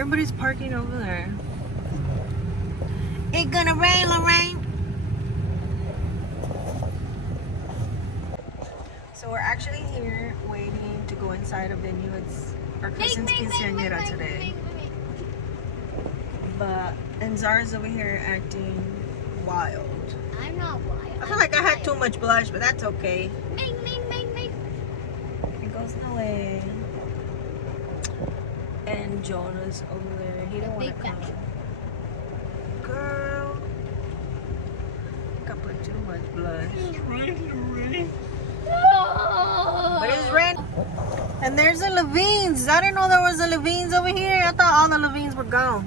Everybody's parking over there. It's gonna rain, Lorraine. So we're actually here waiting to go inside a venue. It's our cousin's quinceañera today. And Zara's over here acting wild. I'm not wild. I feel like I had too much blush, but that's okay. Ming, ming, ming, ming. It goes no way. And Jonah's over there. He didn't want to come. Girl. I think I put too much blush. It's raining. But it's raining. And there's the Levines. I didn't know there was a Levines over here. I thought all the Levines were gone.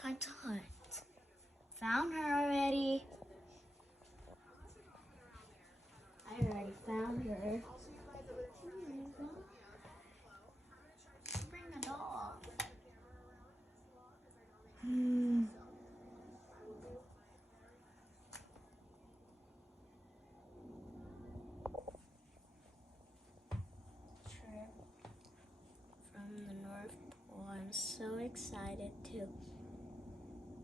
Time to hunt. Found her already. I already found her. Bring the dog. Trip from the North Pole. I'm so excited to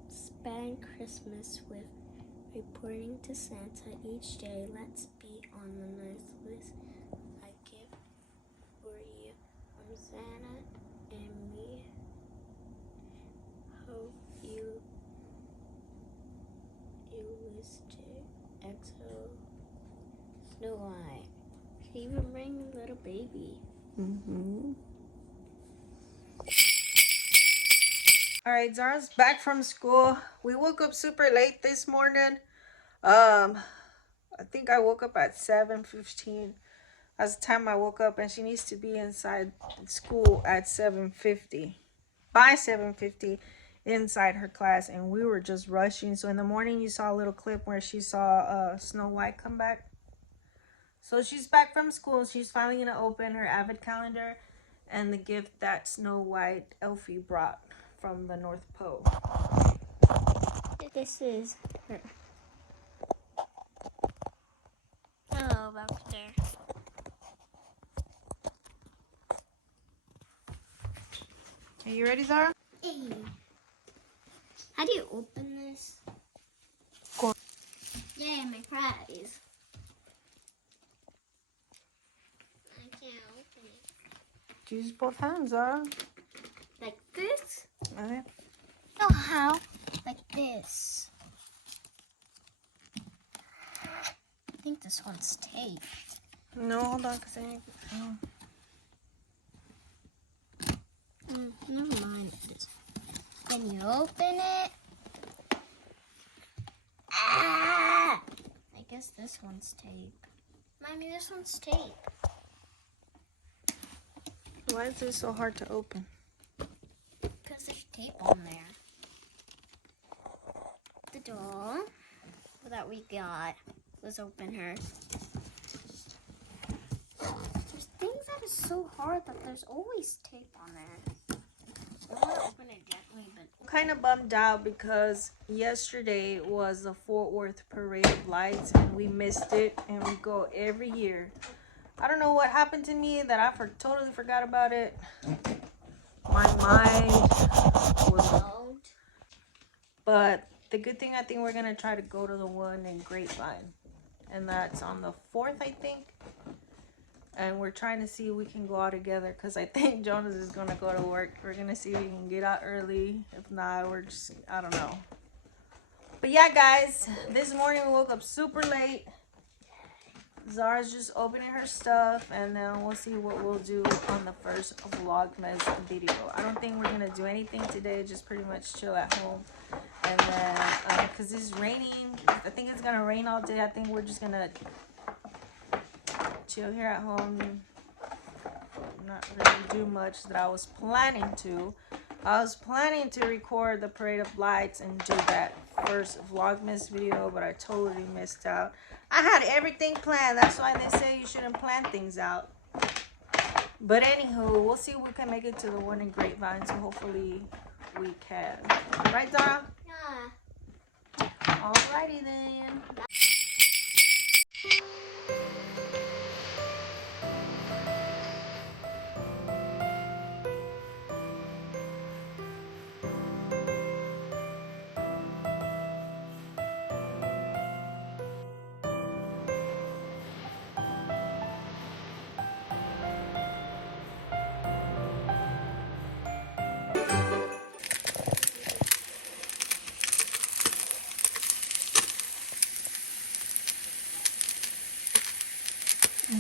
spend Christmas with reporting to Santa each day. Let's be on the nice list. I give for you from Santa and me. Hope you listed XO snowwhite. She even bring a little baby. All right, Zara's back from school. We woke up super late this morning. I think I woke up at 7:15. That's the time I woke up, and she needs to be inside school at 7:50. By 7:50, inside her class, and we were just rushing. So in the morning, you saw a little clip where she saw Snow White come back. So she's back from school. She's finally gonna open her Avid calendar and the gift that Snow White Elfie brought from the North Pole. This is her. you ready, Zara? Hey. How do you open this? Go on. Yay, my prize. I can't open it. Use both hands, Zara. Like this? Okay. Oh, how? Like this. I think this one's taped. No, hold on, because I need... Never mind. Then you open it. Ah! I guess this one's tape. Mommy, this one's tape. Why is this so hard to open? Because there's tape on there. The doll that we got. Let's open her. There's things that is so hard that there's always tape on there. I want to open it gently, but I'm kind of bummed out because yesterday was the Fort Worth Parade of Lights and we missed it, and we go every year. I don't know what happened to me that I totally forgot about it. My mind was... don't. But the good thing, I think we're going to try to go to the one in Grapevine. And that's on the 4th, I think. And we're trying to see if we can go out together, because I think Jonas is going to go to work. We're going to see if we can get out early. If not, we're just, I don't know. But yeah, guys, this morning we woke up super late. Zara's just opening her stuff, and then we'll see what we'll do on the first Vlogmas video. I don't think we're going to do anything today, just pretty much chill at home. And then, because it's raining, I think it's going to rain all day. I think we're just going to chill here at home, not really do much that I was planning to. I was planning to record the Parade of Lights and do that first Vlogmas video, but I totally missed out. I had everything planned. That's why they say you shouldn't plan things out. But anywho, we'll see if we can make it to the one in Grapevine, so hopefully we can. Right, Zara? Yeah. Alrighty then.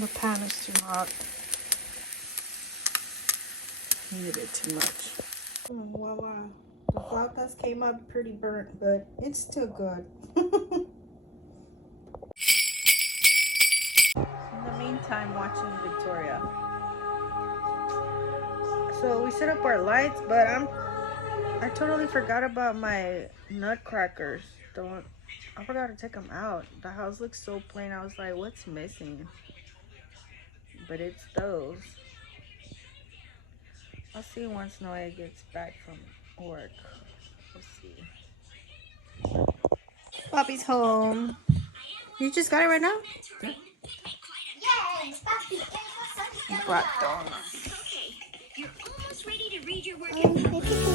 The pan is too hot. Heated it too much. Voila. The flautas came up pretty burnt, but it's still good. In the meantime, watching Victoria. So we set up our lights, but I totally forgot about my nutcrackers. I forgot to take them out. The house looks so plain. I was like, what's missing? But it's those. I'll see once Noah gets back from work. We'll see. Poppy's home. You just got it right now? Yeah. Yes, Papi. You brought donuts. Okay, you're almost ready to read your work.